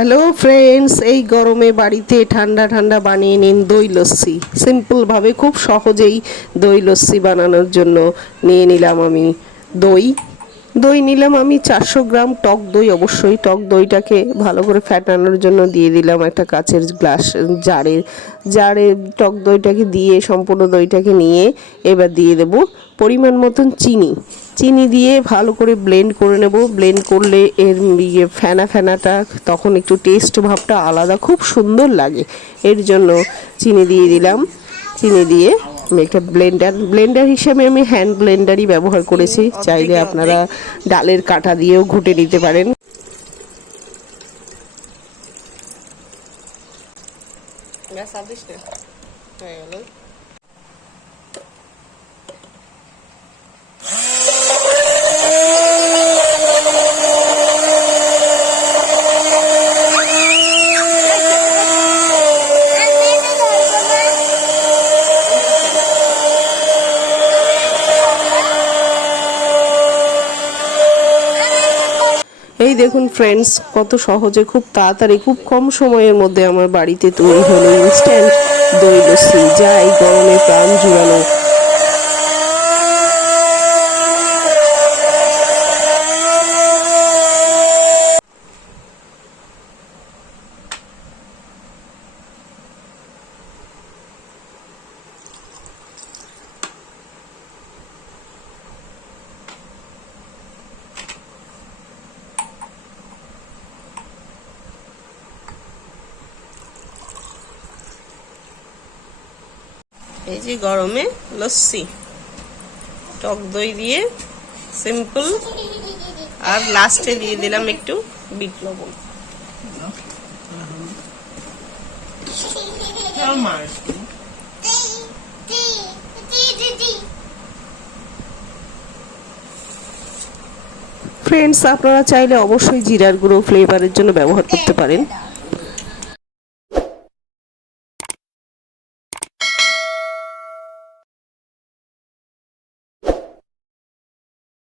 Hello friends, এই গরমে বাড়িতে ঠান্ডা ঠান্ডা বানিয়ে নিন দই লস্যি। সিম্পলভাবে খুব সহজেই দই লস্যি বানানোর জন্য নিয়ে নিলাম আমি দই। দই নিলাম আমি 400 গ্রাম টক দই। অবশ্যই টক দইটাকে ভালো করে ফ্যাটানোর জন্য দিয়ে দিলাম একটা কাচের গ্লাস জারে। জারে টক দইটাকে দিয়ে সম্পূর্ণ দইটাকে নিয়ে এবার দিয়ে দেব পরিমাণ মতন চিনি। চিনি দিয়ে ভালো করে ব্লেন্ড করে নেব। ব্লেন্ড করলে এর ফেনা ফেনাটা তখন একটু টেস্ট ভাবটা আলাদা, খুব সুন্দর লাগে। এর জন্য চিনি দিয়ে দিলাম। চিনি দিয়ে আমি একটা ব্লেন্ডার হিসেবে আমি হ্যান্ড ব্লেন্ডারই ব্যবহার করেছি। চাইলে আপনারা ডালের কাঁটা দিয়েও ঘুটে নিতে পারেন। এই দেখুন ফ্রেন্ডস, কত সহজে খুব তাড়াতাড়ি খুব কম সময়ের মধ্যে আমার বাড়িতে তৈরি হলো ইনস্ট্যান্ট দই লস্যি, যা এই গরমে প্রাণ জুড়ানো। এই যে গরমে লস্যি টক দই দিয়ে সিম্পল, আর লাস্টে দিয়ে দিলাম একটু বিট লবণ। ফ্রেন্ডস, আপনারা চাইলে অবশ্যই জিরার গুঁড়ো ফ্লেভারের জন্য ব্যবহার করতে পারেন।